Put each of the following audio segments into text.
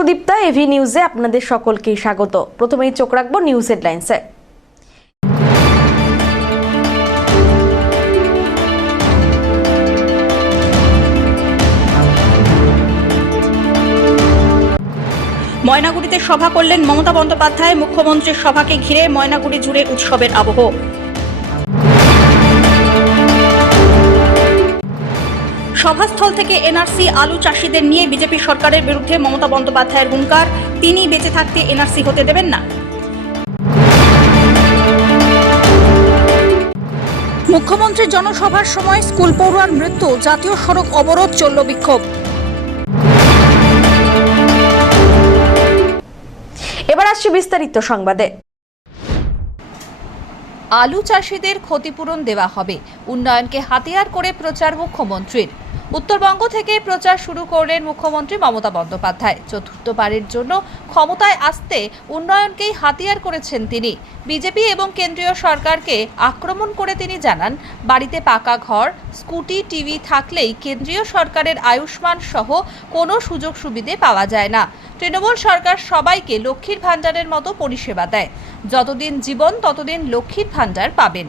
Sudipta AV নিউজে আপনাদের সকলকে স্বাগত। প্রথমেই চোখ রাখবো নিউজ হেডলাইন্সে। ময়নাগুড়িতে সভা করলেন মমতা বন্দ্যোপাধ্যায়। মুখ্যমন্ত্রীর সভাকে ঘিরে ময়নাগুড়ি জুড়ে উৎসবের আবহ। সভাস্থল থেকে এনআরসি আলু চাষিদের নিয়ে বিজেপি সরকারের বিরুদ্ধে মমতা বন্দ্যোপাধ্যায়ের হুঙ্কার, তিনি বেঁচে থাকতে এনআরসি হতে দেবেন না। মুখ্যমন্ত্রীর জনসভার সময় স্কুল পড়ুয়ার মৃত্যু, জাতীয় সড়ক অবরোধ, চলল বিক্ষোভ। এবার আসছে বিস্তারিত সংবাদে। আলু চাষিদের ক্ষতিপূরণ দেওয়া হবে, উন্নয়নকে হাতিয়ার করে প্রচার মুখ্যমন্ত্রীর। উত্তরবঙ্গ থেকে প্রচার শুরু করলেন মুখ্যমন্ত্রী মমতা বন্দ্যোপাধ্যায়। চতুর্থবারের জন্য ক্ষমতায় আসতে উন্নয়নকেই হাতিয়ার করেছেন তিনি। বিজেপি এবং কেন্দ্রীয় সরকারকে আক্রমণ করে তিনি জানান, বাড়িতে পাকা ঘর, স্কুটি, টিভি থাকলেই কেন্দ্রীয় সরকারের আয়ুষ্মান সহ কোনো সুযোগ সুবিধে পাওয়া যায় না। তৃণমূল সরকার সবাইকে লক্ষ্মীর ভাণ্ডারের মতো পরিষেবা দেয়। যতদিন জীবন ততদিন লক্ষ্মীর ভাণ্ডার পাবেন।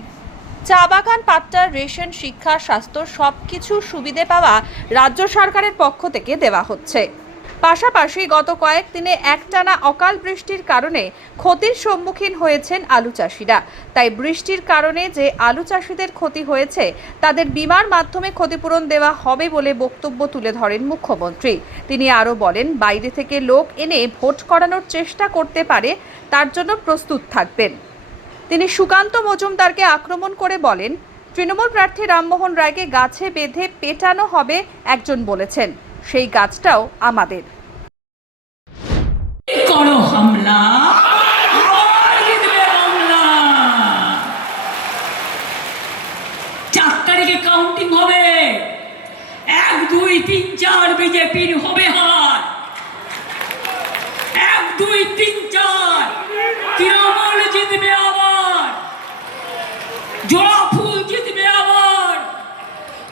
চা বাগান, পাট্টার, রেশন, শিক্ষা, স্বাস্থ্য সবকিছু সুবিধে পাওয়া রাজ্য সরকারের পক্ষ থেকে দেওয়া হচ্ছে। পাশাপাশি গত কয়েকদিনে একটানা অকাল বৃষ্টির কারণে ক্ষতির সম্মুখীন হয়েছেন আলু চাষিরা। তাই বৃষ্টির কারণে যে আলু চাষিদের ক্ষতি হয়েছে তাদের বিমার মাধ্যমে ক্ষতিপূরণ দেওয়া হবে বলে বক্তব্য তুলে ধরেন মুখ্যমন্ত্রী। তিনি আরও বলেন, বাইরে থেকে লোক এনে ভোট করানোর চেষ্টা করতে পারে, তার জন্য প্রস্তুত থাকবেন। তিনি সুকান্ত মজুমদারকে আক্রমণ করে বলেন, তৃণমূল প্রার্থী রামমোহন রায়কে গাছে বেঁধে পেটানো হবে একজন বলেছেন, সেই গাছটাও আমাদের। করো হামলা, 4 তারিখে কাউন্টিং হবে। 1, 2, 3, 4 বিজেপির হবে হার। 1, 2, 3, 4 তৃণমূল জিতবে আবার, জোড়া ফুল জিতবে আবার।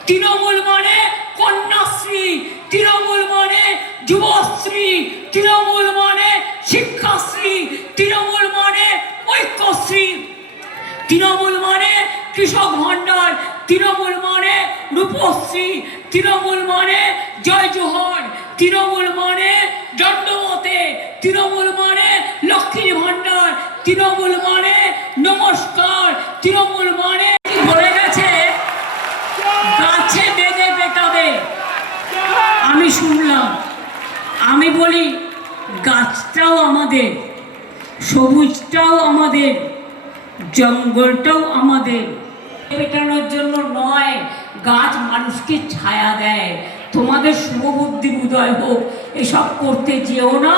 তৃণমূল মানে কন্যাশ্রী, তৃণমূল মানে যুবশ্রী, তৃণমূল মানে শিক্ষাশ্রী, তৃণমূল মানে ঐক্যশ্রী, তৃণমূল মানে কৃষক ভাণ্ডার, তৃণমূল মানে রূপশ্রী, তৃণমূল মানে জয় জোহর, তৃণমূল মানে দণ্ডমতে, তৃণমূল মানে লক্ষ্মীর ভাণ্ডার, তৃণমূল মানে নমস্কার, তৃণমূল মানে বলে গেছে গাছে বেঁধে পেটাবে। আমি শুনলাম, আমি বলি গাছটাও আমাদের, সবুজটাও আমাদের, জঙ্গলটাও আমাদের। পেটানোর জন্য নয়, গাছ মানুষকে ছায়া দেয়। তোমাদের শুভবুদ্ধির উদয় হোক, এসব করতে যেও না।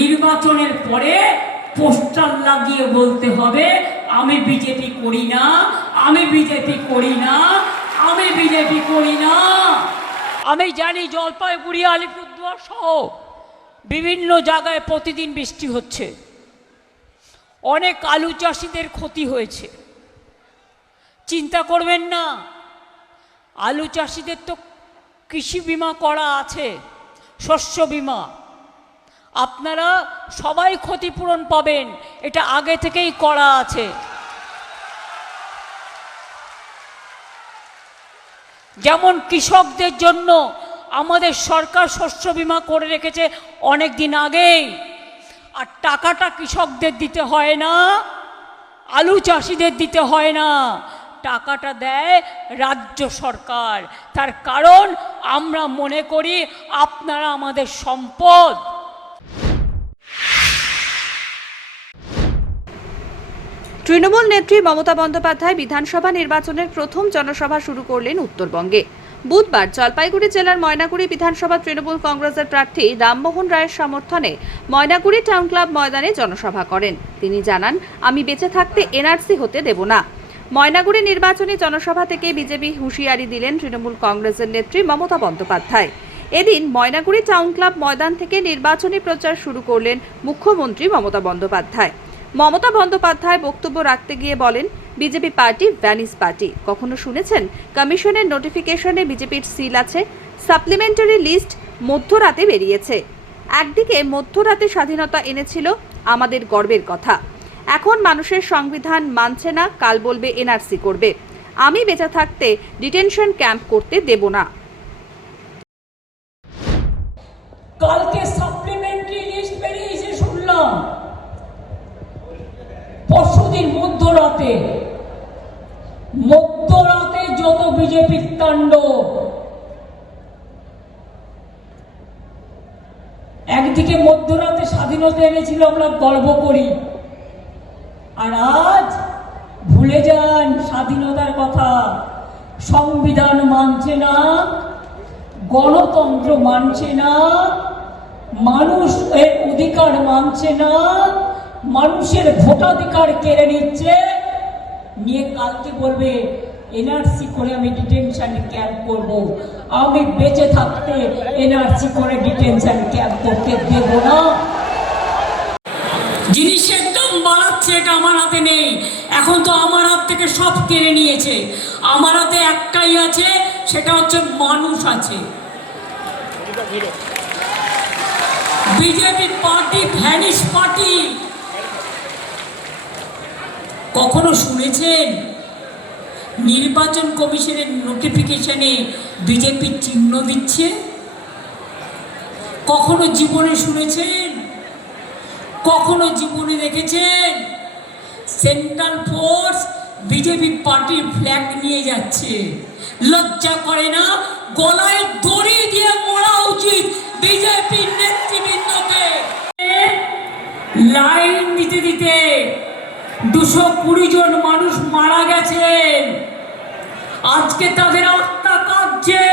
নির্বাচনের পরে পোস্টার লাগিয়ে বলতে হবে, আমি বিজেপি করি না, আমি বিজেপি করি না, আমি বিজেপি করি না। আমি জানি জলপাইগুড়ি, আলিপুরদুয়ার সহ বিভিন্ন জায়গায় প্রতিদিন বৃষ্টি হচ্ছে, অনেক আলু চাষিদের ক্ষতি হয়েছে। চিন্তা করবেন না, আলু চাষিদের তো কৃষি বিমা করা আছে, শস্য বিমা। আপনারা সবাই ক্ষতিপূরণ পাবেন, এটা আগে থেকেই করা আছে। যেমন কৃষকদের জন্য আমাদের সরকার শস্য বিমা করে রেখেছে অনেক দিন আগেই, আর টাকাটা কৃষকদের দিতে হয় না, আলু চাষিদের দিতে হয় না, টাকাটা দেয় রাজ্য সরকার। তার কারণ আমরা মনে করি আপনারা আমাদের সম্পদ। তৃণমূল নেত্রী মমতা বন্দ্যোপাধ্যায় বিধানসভা নির্বাচনের প্রথম জনসভা শুরু করলেন উত্তরবঙ্গে। বুধবার জলপাইগুড়ি জেলার ময়নাগুড়ি বিধানসভা তৃণমূল কংগ্রেসের প্রার্থী রামমোহন রায়ের সমর্থনে ময়নাগুড়ি টাউন ক্লাব ময়দানে জনসভা করেন। তিনি জানান, আমি বেঁচে থাকতে এনআরসি হতে দেব না। ময়নাগুড়ি নির্বাচনী জনসভা থেকে বিজেপি হুঁশিয়ারি দিলেন তৃণমূল কংগ্রেসের নেত্রী মমতা বন্দ্যোপাধ্যায়। এদিন ময়নাগুড়ি টাউন ক্লাব ময়দান থেকে নির্বাচনী প্রচার শুরু করলেন মুখ্যমন্ত্রী মমতা বন্দ্যোপাধ্যায়। মমতা বন্দ্যোপাধ্যায় বক্তব্য রাখতে গিয়ে বলেন, বিজেপি পার্টি ভ্যানিস পার্টি। কখনো শুনেছেন কমিশনের নোটিফিকেশনে বিজেপির সিল আছে? সাপ্লিমেন্টারি লিস্ট মধ্যরাতে বেরিয়েছে। একদিকে মধ্যরাতে স্বাধীনতা এনেছিল আমাদের গর্বের কথা, এখন মানুষের সংবিধান মানছে না, কাল বলবে এনআরসি করবে। আমি বেঁচে থাকতে ডিটেনশন ক্যাম্প করতে দেব না। কালকে সাপ্লিমেন্টারি লিস্ট বেরিয়েছে শুনলাম, পরশুদিন মধ্যরাতে যত বিজেপির তাণ্ডব। একদিকে মধ্যরাতে স্বাধীনতা এনেছিল, আমরা গর্ব করি, আর আজ ভুলে যান স্বাধীনতার কথা। সংবিধান মানছে না, গণতন্ত্র মানছে না, মানুষের অধিকার মানছে না, মানুষের ভোটাধিকার কেড়ে নিচ্ছে, নিয়ে কালকে বলবে এনআরসি করে আমি ডিটেনশন ক্যাম্প করব। আমি বেঁচে থাকতে এনআরসি করে ডিটেনশন ক্যাম্প করতে দেব না। জিনিসের দাম বাড়াচ্ছে, এটা আমার হাতে নেই। এখন তো আমার হাত থেকে সব কেড়ে নিয়েছে। আমার হাতে একটাই আছে, সেটা হচ্ছে মানুষ আছে। BJP party vanish party. কখনো শুনেছেন নির্বাচন কমিশনের নোটিফিকেশনে বিজেপি চিহ্ন দিচ্ছে? কখনো জীবনে শুনেছেন? কখনো জীবনে দেখেছেন সেন্ট্রাল ফোর্স বিজেপি পার্টির ফ্ল্যাগ নিয়ে যাচ্ছে? লজ্জা করে না? গলায় দড়ি দিয়ে মরা উচিত বিজেপির নেতৃবৃন্দকে। লাইন দিতে দিতে 220 জন মানুষ মারা গেছেন। আজকে তাদের আত্মা কাঁদছে।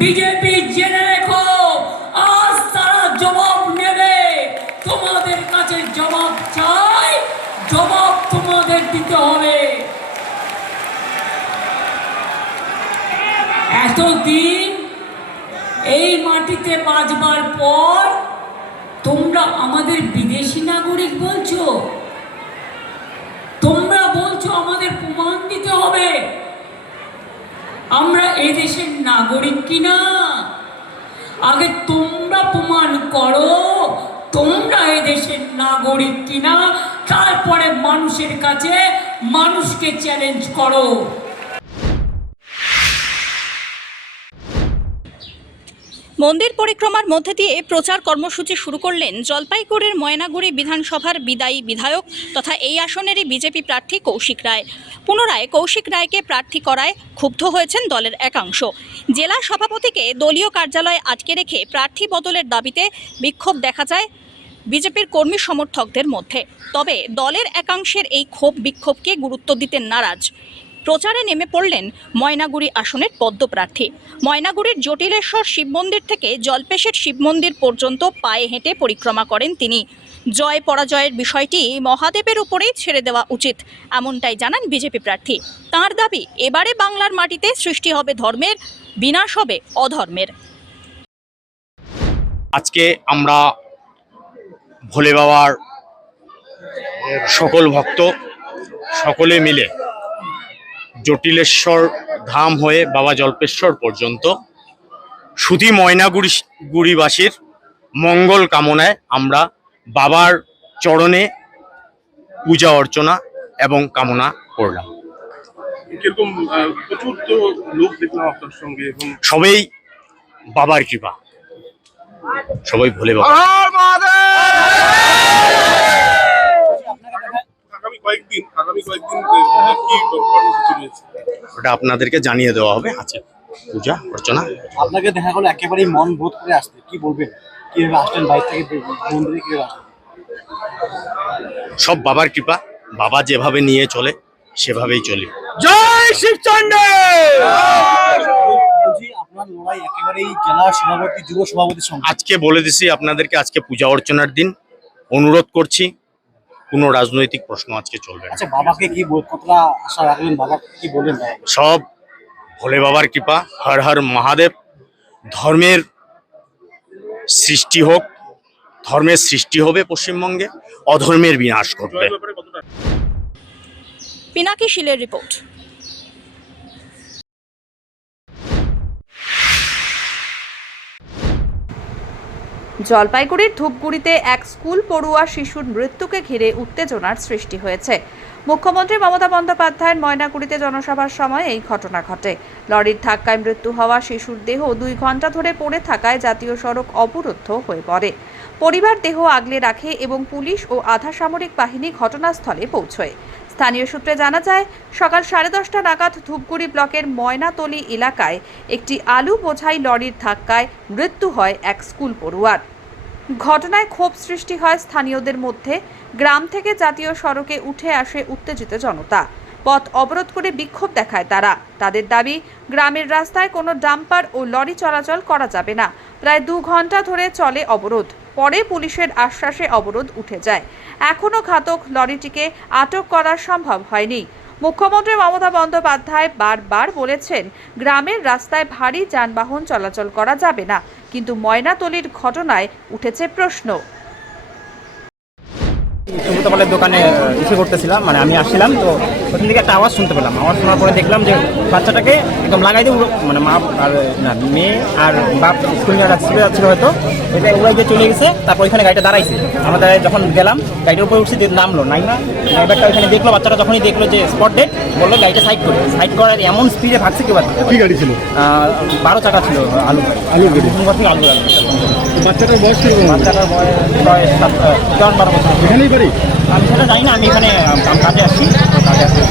বিজেপি জেনে রেখো, আজ তারা জবাব নেবে। তোমাদের কাছে জবাব চাই, জবাব তোমাদের দিতে হবে। এতদিন এই মাটিতে বাঁচবার পর তোমরা আমাদের বিদেশি নাগরিক বলছো, তোমরা বলছো আমাদের প্রমাণ দিতে হবে আমরা এই দেশের নাগরিক কিনা। আগে তোমরা প্রমাণ করো তোমরা এই দেশের নাগরিক কিনা, তারপরে মানুষের কাছে মানুষকে চ্যালেঞ্জ করো। মন্দির পরিক্রমার মধ্যে দিয়ে প্রচার কর্মসূচি শুরু করলেন জলপাইগুড়ির ময়নাগুড়ি বিধানসভার বিদায়ী বিধায়ক তথা এই আসনেরই বিজেপি প্রার্থী কৌশিক রায়। পুনরায় কৌশিক রায়কে প্রার্থী করায় ক্ষুব্ধ হয়েছেন দলের একাংশ। জেলা সভাপতিকে দলীয় কার্যালয়ে আটকে রেখে প্রার্থী বদলের দাবিতে বিক্ষোভ দেখা যায় বিজেপির কর্মী সমর্থকদের মধ্যে। তবে দলের একাংশের এই ক্ষোভ বিক্ষোভকে গুরুত্ব দিতে নারাজ। প্রচারে নেমে পড়লেন ময়নাগুড়ি আসনের পদ্মপ্রার্থী। ময়নাগুড়ির জটিলেশ্বর শিব মন্দির থেকে জলপেশের শিব মন্দির পর্যন্ত পায়ে হেঁটে পরিক্রমা করেন তিনি। জয় পরাজয়ের বিষয়টি মহাদেবের উপরেই ছেড়ে দেওয়া উচিত, এমনটাই জানান বিজেপি প্রার্থী। তাঁর দাবি, এবারে বাংলার মাটিতে সৃষ্টি হবে ধর্মের, বিনাশ হবে অধর্মের। আজকে আমরা ভোলে বাবার সকল ভক্ত সকলে মিলে জটিলেশ্বর ধাম হয়ে বাবা জল্পেশ্বর পর্যন্ত শুধু ময়নাগুড়িবাসীর মঙ্গল কামনায় আমরা বাবার চরণে পূজা অর্চনা এবং কামনা করলাম। কিরকম প্রচুর তো লোক দেখলাম আপনার সঙ্গে, এবং সবাই বাবার কৃপা, সবাই ভোলে বাবা। আগামী কয়েকদিন কি কর্মসূচি রয়েছে ওটা আপনাদেরকে জানিয়ে দেওয়া হবে। আছে পূজা অর্চনা। আপনাকে দেখা গেলো একেবারেই মন বোধ করে আসতে, কি বলবেন? কিভাবে আসলেন বাইরে থেকে মন্দিরে, কিভাবে আসলেন? সব বাবার কৃপা, বাবা যেভাবে নিয়ে চলে সেভাবেই চলি। জয় শিবচন্ডী। বলছি, আপনার লড়াই একেবারেই জেলা সভাপতি, যুব সভাপতির সঙ্গে। আজকে বলে দিছি আপনাদেরকে, আজকে পূজা অর্চনার দিন। অনুরোধ করছি, কোনো রাজনৈতিক প্রশ্ন আজকে চলবে না। আচ্ছা, বাবাকে কি কতটা আশা রাখলেন? বাবা কি বললেন? সব ভোলে বাবার কৃপা, হর হর মহাদেব। ধর্মের সৃষ্টি হোক, ধর্মের সৃষ্টি হবে পশ্চিমবঙ্গে, অধর্মের বিনাশ ঘটবে। পিনাকি শীলের রিপোর্ট। জলপাইগুড়ির ধূপগুড়িতে এক স্কুল পড়ুয়া শিশুর মৃত্যুকে ঘিরে উত্তেজনার সৃষ্টি হয়েছে। মুখ্যমন্ত্রী মমতা বন্দ্যোপাধ্যায়ের ময়নাগুড়িতে জনসভার সময় এই ঘটনা ঘটে। লরির ধাক্কায় মৃত্যু হওয়া শিশুর দেহ 2 ঘন্টা ধরে পড়ে থাকায় জাতীয় সড়ক অবরুদ্ধ হয়ে পড়ে। পরিবার দেহ আগলে রাখে এবং পুলিশ ও আধা সামরিক বাহিনী ঘটনাস্থলে পৌঁছয়। স্থানীয় সূত্রে জানা যায়, সকাল 10:30 নাগাদ ধূপগুড়ি ব্লকের ময়নাতলি এলাকায় একটি আলু বোঝাই লরির ধাক্কায় মৃত্যু হয় এক স্কুল পড়ুয়ার। ঘটনায় ক্ষোভ সৃষ্টি হয় স্থানীয়দের মধ্যে। গ্রাম থেকে জাতীয় সড়কে উঠে আসে উত্তেজিত জনতা। পথ অবরোধ করে বিক্ষোভ দেখায় তারা। তাদের দাবি, গ্রামের রাস্তায় কোনো ডাম্পার ও লরি চলাচল করা যাবে না। প্রায় 2 ঘন্টা ধরে চলে অবরোধ। পরে পুলিশের আশ্বাসে অবরোধ উঠে যায়। এখনও ঘাতক লরিটিকে আটক করা সম্ভব হয়নি। মুখ্যমন্ত্রী মমতা বন্দ্যোপাধ্যায় বারবার বলেছেন, গ্রামের রাস্তায় ভারী যানবাহন চলাচল করা যাবে না, কিন্তু ময়নাতলির ঘটনায় উঠেছে প্রশ্ন। সুব্রতপালের দোকানে ইসে করতেছিলাম, মানে আমি আসছিলাম, তো ওখান থেকে একটা আওয়াজ শুনতে পেলাম। আওয়াজ শোনার পরে দেখলাম যে বাচ্চাটাকে একদম লাগাই দিয়ে মানে মা আর না মেয়ে আর বাপ স্কুল নিয়ে যাচ্ছিল হয়তো, এটা উড়াই দিয়ে চলে গেছে। তারপর ওইখানে গাড়িটা দাঁড়াইছে, আমরা যখন গেলাম গাড়ির উপরে উঠছি, নামলো নাই না, ড্রাইভারটা ওইখানে দেখলো, বাচ্চাটা যখনই দেখলো যে স্পট ডেড, বললো গাড়িটা সাইড করার এমন স্পিডে ভাগছে কি গাড়ি ছিল 12 চাকা ছিল, আলু গাড়ি আলু গাড়ি। বাচ্চাটার বয়স বাচ্চাটার বয়স প্রায় 10-12 বছর। এখানেই বাড়ি? আমি সেটা জানি না, আমি এখানে কাজে আসছি,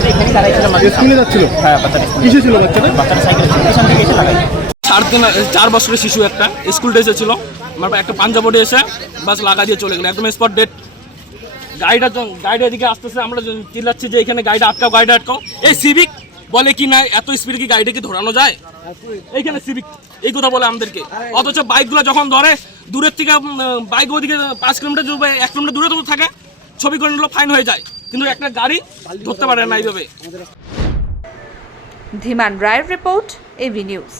এখানে দাঁড়াইছিলাম। স্কুলে যাচ্ছিল? হ্যাঁ, বাচ্চাটা কিসে ছিল? বাচ্চাটা সাইকেল ছিল, এখান থেকে এসে লাগাই। 4 বছরের শিশু একটা স্কুল ড্রেসে ছিল, আমার একটা পাঞ্জাবি এসে বাস লাগা দিয়ে চলে গেল, একদম স্পট ডেট। গাড়িটা এদিকে আসতেছে, আমরা চিল্লাচ্ছি যে এখানে গাড়িটা আটকাও। এই সিভিক বলে কি না এত স্পিডে কি গাড়িটা কি ধরানো যায়? এইখানে সিভিক এই কথা বলে আমাদেরকে, অথচ বাইকগুলো যখন ধরে দূরের থেকে বাইক ওদিকে 5 কিলোমিটার 1 কিলোমিটার দূরে তো থাকে, ছবি করে নিল, ফাইন হয়ে যায়, কিন্তু একটা গাড়ি ধরতে পারে না এইভাবে। ধীমান রায়ের রিপোর্ট, এভি নিউজ।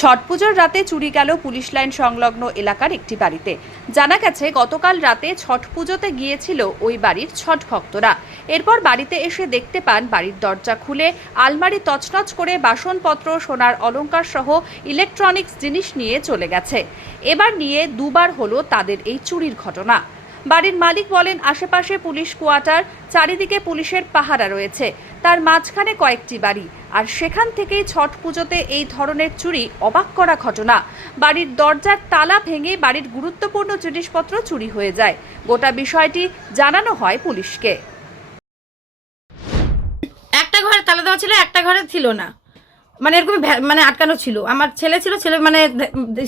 ছট পুজোর রাতে চুরি গেল পুলিশ লাইন সংলগ্ন এলাকার একটি বাড়িতে। জানা গেছে, গতকাল রাতে ছট পুজোতে গিয়েছিল ওই বাড়ির ছট ভক্তরা। এরপর বাড়িতে এসে দেখতে পান বাড়ির দরজা খুলে আলমারি তছনছ করে বাসনপত্র, সোনার অলংকার সহ ইলেকট্রনিক্স জিনিস নিয়ে চলে গেছে। এবার নিয়ে 2 বার হলো তাদের এই চুরির ঘটনা। বাড়ির মালিক বলেন, আশেপাশে পুলিশ কোয়ার্টার, চারিদিকে পুলিশের পাহারা রয়েছে, তার মাঝখানে কয়েকটি বাড়ি, আর সেখান থেকেই ছট পুজোতে এই ধরনের চুরি অবাক করা ঘটনা। বাড়ির দরজার তালা ভেঙে বাড়ির গুরুত্বপূর্ণ জিনিসপত্র চুরি হয়ে যায়। গোটা বিষয়টি জানানো হয় পুলিশকে। একটা ঘরে তালা দেওয়া ছিল, একটা ঘরে ছিল না, মানে এরকম মানে আটকানো ছিল। আমার ছেলে ছিল, ছেলে মানে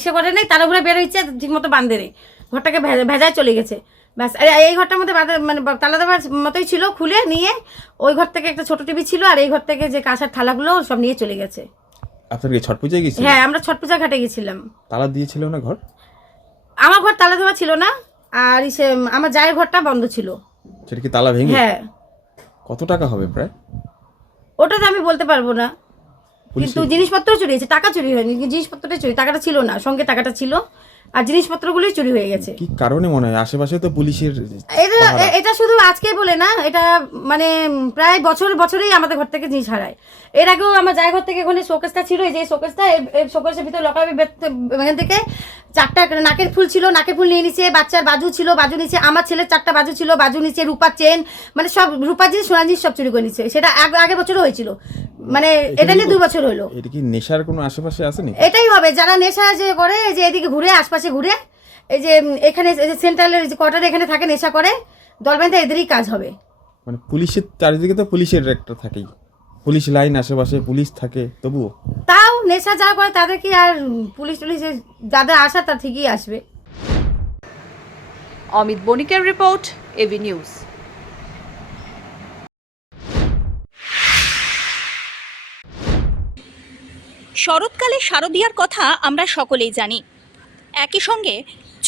সে ঘরে নেই, তারা ঘরে বের হয়েছে, ঠিক মতো বাঁধে নেই, ঘরটাকে ভেজায় চলে গেছে ব্যাস। এই ঘরটার মধ্যে মানে তালা দেওয়ার মতোই ছিল, খুলে নিয়ে ওই ঘর থেকে একটা ছোট টিভি ছিল, আর এই ঘর থেকে যে কাঁসার থালাগুলো সব নিয়ে চলে গেছে। আপনারা কি ছট পূজায় গেছিলেন? হ্যাঁ, আমরা ছট পূজা ঘাটে গেছিলাম। তালা দিয়েছিল না ঘর? আমার ঘর তালা দেওয়া ছিল না, আর আমার জায়ের ঘরটা বন্ধ ছিল। সেটা কি তালা ভেঙে? হ্যাঁ। কত টাকা হবে প্রায়? ওটা তো আমি বলতে পারবো না, কিন্তু জিনিসপত্র চুরি হয়েছে, টাকা চুরি হয়নি, জিনিসপত্রটা চুরি, টাকাটা ছিল না, সঙ্গে টাকাটা ছিল, আর জিনিসপত্রগুলোই চুরি হয়ে গেছে। কি কারণে মনে হয়? আশেপাশে তো পুলিশের এটা শুধু আজকে বলে না, এটা মানে প্রায় বছরেই আমাদের ঘর থেকে জিনিস হারায়। এর আগেও আমার জায়গা ঘর থেকে ওখানে শোকেসটা ছিল, এই যে শোকেসটা, এই শোকেসের ভিতরে লকাবে, এখান থেকে 4টা নাকের ফুল ছিল, নাকের ফুল নিয়ে নিচ্ছে, বাচ্চার বাজু ছিল, বাজু নিচে, আমার ছেলের 4টা বাজু ছিল, বাজু নিচে, রূপার চেন, মানে সব রূপার জিনিস, সোনার জিনিস সব চুরি করে নিচ্ছে। সেটা আগের বছরও হয়েছিল, মানে এটা নিয়ে 2 বছর হলো। এটা কি নেশার কোনো আশেপাশে আসেনি? এটাই হবে, যারা নেশা যে করে, যে এদিকে ঘুরে, আশপাশে ঘুরে, এই যে এখানে সেন্ট্রালের যে কোয়ার্টারে এখানে থাকে, নেশা করে, দলবাইতে এদেরই কাজ হবে। মানে পুলিশের চারিদিকে তো পুলিশের একটা থাকেই, পুলিশ লাইন আশেপাশে পুলিশ থাকে, তবুও তাও নেশা যা করে তাদের কি আর পুলিশ যাদের আসা তা ঠিকই আসবে। অমিত বণিকের রিপোর্ট, এভি নিউজ। শরৎকালে শারদীয়ার কথা আমরা সকলেই জানি। একই সঙ্গে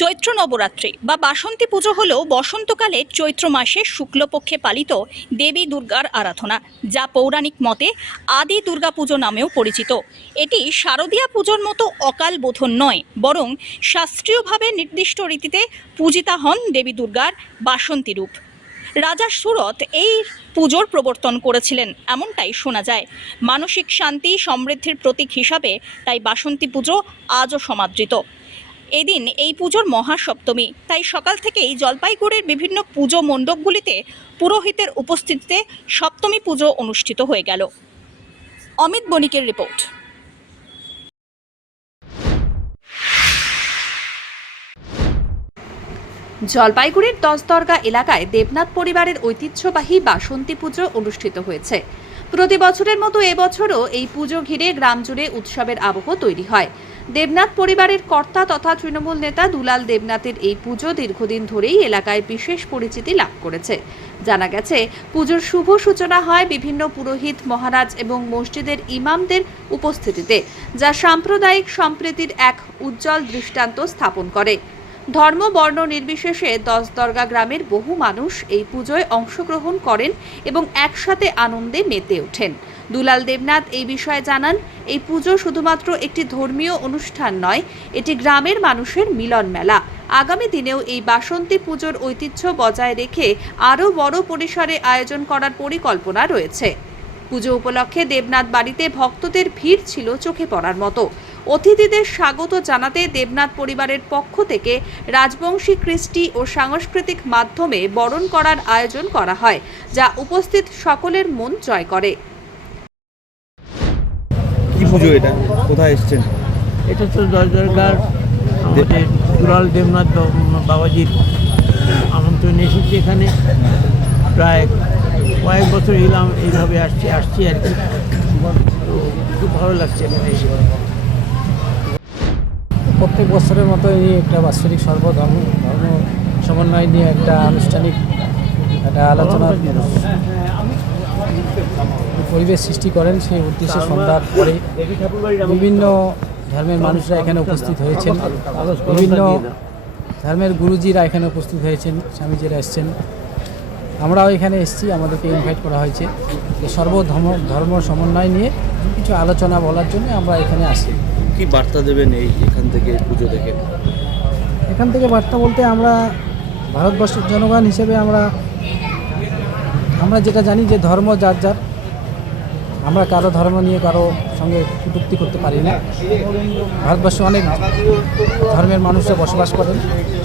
চৈত্র নবরাত্রি বা বাসন্তী পুজো হলো বসন্তকালে চৈত্র মাসে শুক্লপক্ষে পালিত দেবী দুর্গার আরাধনা, যা পৌরাণিক মতে আদি দুর্গা পুজো নামেও পরিচিত। এটি শারদীয়া পুজোর মতো অকাল বোধন নয়, বরং শাস্ত্রীয়ভাবে নির্দিষ্ট রীতিতে পূজিতা হন দেবী দুর্গার বাসন্তী রূপ। রাজা সুরত এই পুজোর প্রবর্তন করেছিলেন এমনটাই শোনা যায়। মানসিক শান্তি সমৃদ্ধির প্রতীক হিসাবে তাই বাসন্তী পুজো আজও সমাদৃত। এদিন এই পুজোর মহাসপ্তমী, তাই সকাল থেকেই জলপাইগুড়ির বিভিন্ন পুজো মণ্ডপগুলিতে পুরোহিতের উপস্থিতিতে সপ্তমী পুজো অনুষ্ঠিত হয়ে গেল। অমিত বণিকের রিপোর্ট। জলপাইগুড়ির দশদরগা এলাকায় দেবনাথ পরিবারের ঐতিহ্যবাহী বাসন্তী পুজো অনুষ্ঠিত হয়েছে। প্রতি বছরের মতো এবছরও এই পুজো ঘিরে গ্রাম জুড়ে উৎসবের আবহ তৈরি হয়। দেবনাথ পরিবারের কর্তা তথা তৃণমূল নেতা দুলাল দেবনাথের এই পুজো দীর্ঘদিন ধরেই এলাকায় বিশেষ পরিচিতি লাভ করেছে। জানা গেছে, পুজোর শুভ সূচনা হয় বিভিন্ন পুরোহিত, মহারাজ এবং মসজিদের ইমামদের উপস্থিতিতে, যা সাম্প্রদায়িক সম্প্রীতির এক উজ্জ্বল দৃষ্টান্ত স্থাপন করে। ধর্ম বর্ণ নির্বিশেষে দশদরগা গ্রামের বহু মানুষ এই পুজোয় অংশগ্রহণ করেন এবং একসাথে আনন্দে মেতে ওঠেন। দুলাল দেবনাথ এই বিষয়ে জানান, এই পুজো শুধুমাত্র একটি ধর্মীয় অনুষ্ঠান নয়, এটি গ্রামের মানুষের মিলন মেলা। আগামী দিনেও এই বাসন্তী পুজোর ঐতিহ্য বজায় রেখে আরও বড় পরিসরে আয়োজন করার পরিকল্পনা রয়েছে। পুজো উপলক্ষে দেবনাথ বাড়িতে ভক্তদের ভিড় ছিল চোখে পড়ার মতো। অতিথিদের স্বাগত জানাতে দেবনাথ পরিবারের পক্ষ থেকে রাজবংশী কৃষ্টি ও সাংস্কৃতিক মাধ্যমে বরণ করার আয়োজন করা হয়, যা উপস্থিত সকলের মন জয় করে। কি পুজো এটা, কোথায় এসেছেন? এটা তো দশদরগার আমাদের দুলাল দেবনাথ বাবাজির আমন্ত্রণে এসেছি। এখানে প্রায় কয়েক বছর এলাম, এইভাবে আসছি আর কি। তো খুব ভালো লাগছে এখানে এসে। প্রত্যেক বছরের মতো এই একটা বাৎসরিক সর্বধর্ম সমন্বয় নিয়ে একটা আনুষ্ঠানিক একটা আলোচনার পরিবেশ সৃষ্টি করেন। সেই উদ্দেশ্যে সন্ধ্যার পরে বিভিন্ন ধর্মের মানুষরা এখানে উপস্থিত হয়েছেন, বিভিন্ন ধর্মের গুরুজিরা এখানে উপস্থিত হয়েছেন, স্বামীজিরা এসছেন, আমরাও এখানে এসেছি, আমাদেরকে ইনভাইট করা হয়েছে। ধর্ম সমন্বয় নিয়ে কিছু আলোচনা বলার জন্য আমরা এখানে আসি। কি বার্তা দেবেন এখান থেকে পুজো দেখে? এখান থেকে বার্তা বলতে আমরা ভারতবর্ষের জনগণ হিসেবে আমরা যেটা জানি যে ধর্ম যার যার, আমরা কারো ধর্ম নিয়ে কারো সঙ্গে কটূক্তি করতে পারি না। ভারতবর্ষে অনেক ধর্মের মানুষরা বসবাস করেন,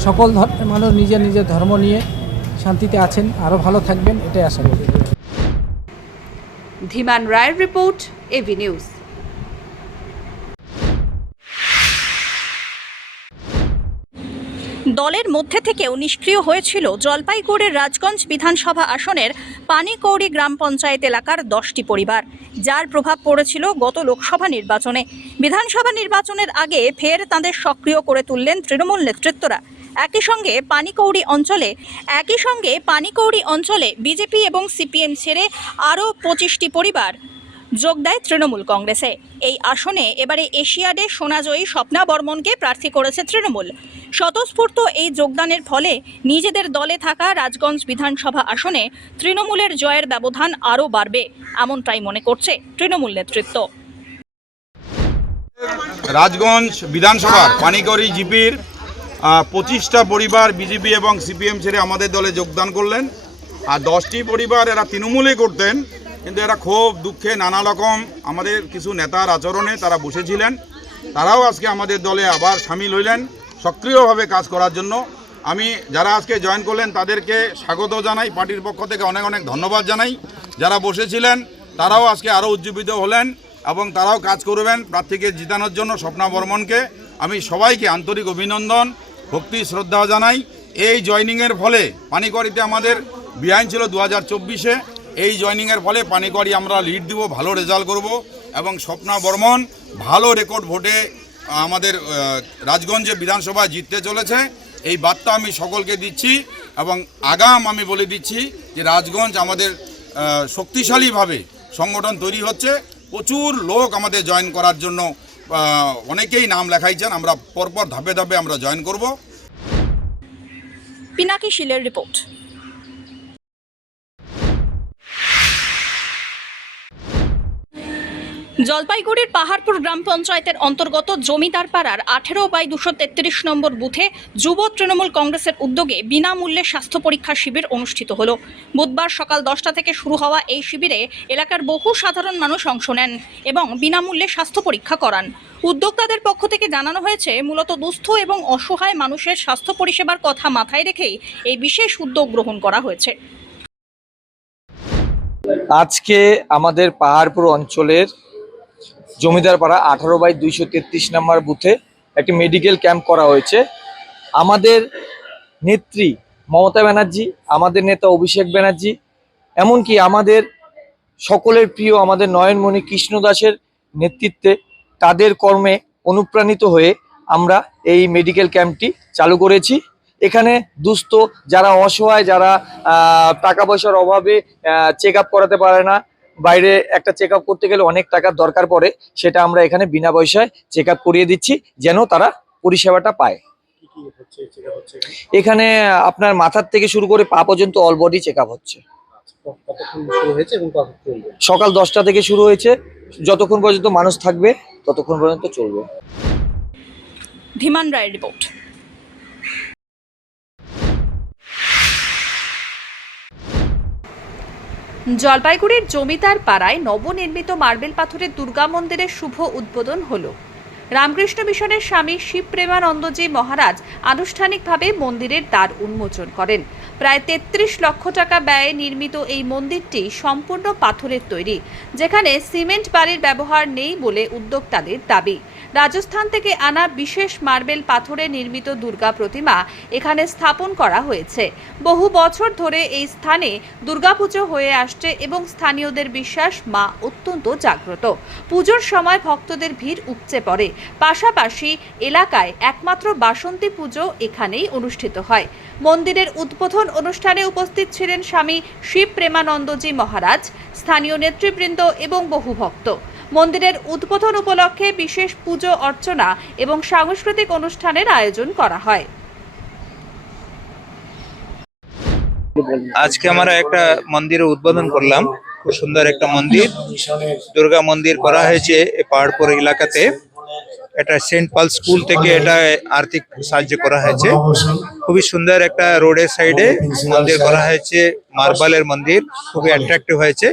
সকল ধর্মের মানুষ নিজের নিজের ধর্ম নিয়ে শান্তিতে আছেন, আরও ভালো থাকবেন, এটাই আশা করি। ধীমান রায়ের রিপোর্ট, এভি নিউজ। দলের মধ্যে থেকেও নিষ্ক্রিয় হয়েছিল জলপাইগুড়ির রাজগঞ্জ বিধানসভা আসনের পানিকৌড়ি গ্রাম পঞ্চায়েত এলাকার 10টি পরিবার, যার প্রভাব পড়েছিল গত লোকসভা নির্বাচনে। বিধানসভা নির্বাচনের আগে ফের তাদের সক্রিয় করে তুললেন তৃণমূল নেতৃত্বরা। একই সঙ্গে পানিকৌড়ি অঞ্চলে বিজেপি এবং সিপিএম ছেড়ে আরও 25টি পরিবার যোগ দেয় তৃণমূল কংগ্রেসে। এই আসনে এবারে এশিয়াডে সোনাজয়ী স্বপ্না বর্মনকে প্রার্থী করেছে তৃণমূল। স্বতঃস্ফূর্ত এই যোগদানের ফলে নিজেদের দলে থাকা রাজগঞ্জ বিধানসভা আসনে তৃণমূলের জয়ের ব্যবধান আরও বাড়বে, এমনটাই মনে করছে তৃণমূল নেতৃত্ব। রাজগঞ্জ বিধানসভার পানিকৌড়ি জিপির 25টা পরিবার বিজেপি এবং সিপিএম ছেড়ে আমাদের দলে যোগদান করলেন। আর 10টি পরিবার এরা তৃণমূলে করতেন, কিন্তু এরা ক্ষোভ দুঃখে নানা রকম আমাদের কিছু নেতার আচরণে তারা বসেছিলেন। তারাও আজকে আমাদের দলে আবার সামিল হইলেন সক্রিয়ভাবে কাজ করার জন্য। আমি যারা আজকে জয়েন করলেন তাদেরকে স্বাগত জানাই, পার্টির পক্ষ থেকে অনেক অনেক ধন্যবাদ জানাই। যারা বসেছিলেন তারাও আজকে আরও উজ্জীবিত হলেন এবং তারাও কাজ করবেন প্রার্থীকে জিতানোর জন্য স্বপ্না বর্মনকে। আমি সবাইকে আন্তরিক অভিনন্দন, ভক্তি শ্রদ্ধা জানাই। এই জয়নিংয়ের ফলে পানিকৌড়িতে আমাদের বিহাইন্ড ছিল 2024-এ, এই জয়নিংয়ের ফলে পানিকৌড়ি আমরা লিড দিব, ভালো রেজাল্ট করব এবং স্বপ্না বর্মন ভালো রেকর্ড ভোটে আমাদের রাজগঞ্জে বিধানসভায় জিততে চলেছে। এই বার্তা আমি সকলকে দিচ্ছি এবং আগাম আমি বলে দিচ্ছি যে রাজগঞ্জ আমাদের শক্তিশালীভাবে সংগঠন তৈরি হচ্ছে। প্রচুর লোক আমাদের জয়েন করার জন্য অনেকেই নাম লেখাইছেন, আমরা পরপর ধাপে ধাপে আমরা জয়েন করব। পিনাকি শিলের রিপোর্ট। জলপাইগুড়ির পাহাড়পুর গ্রাম পঞ্চায়েতের অন্তর্গত জমিদার পাড়ার 18/233 নম্বর বুথে যুব তৃণমূল কংগ্রেসের উদ্যোগে বিনামূল্যে স্বাস্থ্য পরীক্ষা শিবির অনুষ্ঠিত হলো। বুধবার সকাল 10টা থেকে শুরু হওয়া এই শিবিরে এলাকার বহু সাধারণ মানুষ অংশ নেন এবং বিনামূল্যে স্বাস্থ্য পরীক্ষা করান। উদ্যোক্তাদের পক্ষ থেকে জানানো হয়েছে, মূলত দুস্থ এবং অসহায় মানুষের স্বাস্থ্য পরিষেবার কথা মাথায় রেখেই এই বিশেষ উদ্যোগ গ্রহণ করা হয়েছে। আজকে আমাদের পাহাড়পুর অঞ্চলের জমিদার পাড়া 18/233 নম্বর বুথে একটি মেডিকেল ক্যাম্প করা হয়েছে। আমাদের নেত্রী মমতা ব্যানার্জি, আমাদের নেতা অভিষেক ব্যানার্জি, এমনকি আমাদের সকলের প্রিয় আমাদের নয়নমণি কৃষ্ণ দাসের নেতৃত্বে তাদের কর্মে অনুপ্রাণিত হয়ে আমরা এই মেডিকেল ক্যাম্পটি চালু করেছি। এখানে দুস্থ যারা অসহায়, যারা টাকা পয়সার অভাবে চেক আপ করাতে পারে না, বাইরে একটা চেক আপ করতে গেলে অনেক টাকার দরকার পড়ে, সেটা আমরা এখানে বিনা পয়সায় চেক আপ করিয়ে দিচ্ছি যেন তারা পরিষেবাটা পায়। এখানে আপনার মাথার থেকে শুরু করে পা পর্যন্ত অল বডি চেক আপ হচ্ছে। সকাল 10টা থেকে শুরু হয়েছে, যতক্ষণ পর্যন্ত মানুষ থাকবে ততক্ষণ পর্যন্ত চলবে। ধীমান রায়ের রিপোর্ট। জলপাইগুড়ির জমিদার পাড়ায় নবনির্মিত মার্বেল পাথরের দুর্গা মন্দিরের শুভ উদ্বোধন হলো। রামকৃষ্ণ মিশনের স্বামী শিব প্রেমানন্দজি মহারাজ আনুষ্ঠানিকভাবে মন্দিরের দ্বার উন্মোচন করেন। প্রায় 33 লক্ষ টাকা ব্যয়ে নির্মিত এই মন্দিরটি সম্পূর্ণ পাথরের তৈরি, যেখানে সিমেন্ট বালির ব্যবহার নেই বলে উদ্যোক্তাদের দাবি। রাজস্থান থেকে আনা বিশেষ মার্বেল পাথরে নির্মিত দুর্গা প্রতিমা এখানে স্থাপন করা হয়েছে। বহু বছর ধরে এই স্থানে দুর্গাপুজো হয়ে আসছে এবং স্থানীয়দের বিশ্বাস মা অত্যন্ত জাগ্রত। পুজোর সময় ভক্তদের ভিড় উপচে পড়ে। পাশাপাশি এলাকায় একমাত্র বাসন্তী পুজো এখানেই অনুষ্ঠিত হয়। মন্দিরের উদ্বোধন অনুষ্ঠানে উপস্থিত ছিলেন স্বামী শিব প্রেমানন্দজি মহারাজ, স্থানীয় নেতৃবৃন্দ এবং বহু ভক্ত। মন্দিরের উদ্বোধন উপলক্ষে বিশেষ পুজো অর্চনা এবং সাংস্কৃতিক অনুষ্ঠানের আয়োজন করা হয়। আজকে আমরা একটা মন্দিরের উদ্বোধন করলাম। খুব সুন্দর একটা মন্দির, দুর্গা মন্দির করা হয়েছে এই পাহাড়পুর এলাকাতে। এটা সেন্ট পল স্কুল থেকে এটা আর্থিক সাহায্য করা হয়েছে। খুবই সুন্দর একটা রোডের সাইডে মন্দির করা হয়েছে, মার্বেলের মন্দির, খুবই অ্যাট্রাক্টিভ হয়েছে।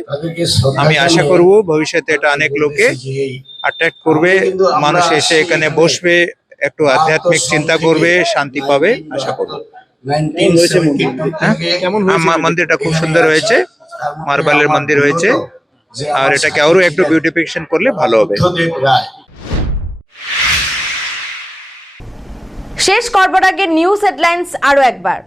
আমি আশা করব ভবিষ্যতে এটা অনেক লোকে অ্যাট্রাক্ট করবে, মানুষ এসে এখানে বসবে, একটু আধ্যাত্মিক চিন্তা করবে, শান্তি পাবে, আশা করব। মন্দিরটা খুব সুন্দর হয়েছে, মার্বেলের মন্দির হয়েছে, আর এটাকে আরো একটু বিউটিফিকেশন করলে ভালো হবে। শেষ করবার আগে নিউজ হেডলাইন্স আরো একবার।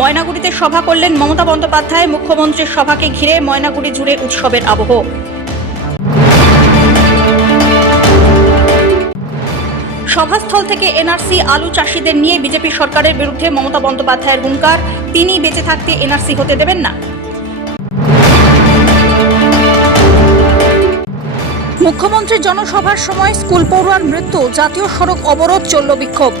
ময়নাগুড়িতে সভা করলেন মমতা বন্দ্যোপাধ্যায়। মুখ্যমন্ত্রীর সভাকে ঘিরে ময়নাগুড়ি জুড়ে উৎসবের আবহ। সভাস্থল থেকে এনআরসি আলু চাষিদের নিয়ে বিজেপি সরকারের বিরুদ্ধে মমতা বন্দ্যোপাধ্যায়ের হুঙ্কার, তিনি বেঁচে থাকতে এনআরসি হতে দেবেন না। মুখ্যমন্ত্রীর জনসভার সময় স্কুল পড়ুয়ার মৃত্যু, জাতীয় সড়ক অবরোধ, চলল বিক্ষোভ।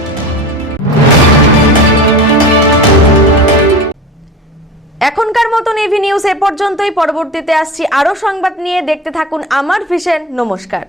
এখনকার মতন এভি নিউজ এ পর্যন্তই। পরবর্তীতে আসছি আরো সংবাদ নিয়ে, দেখতে থাকুন আমার ভিশন। নমস্কার।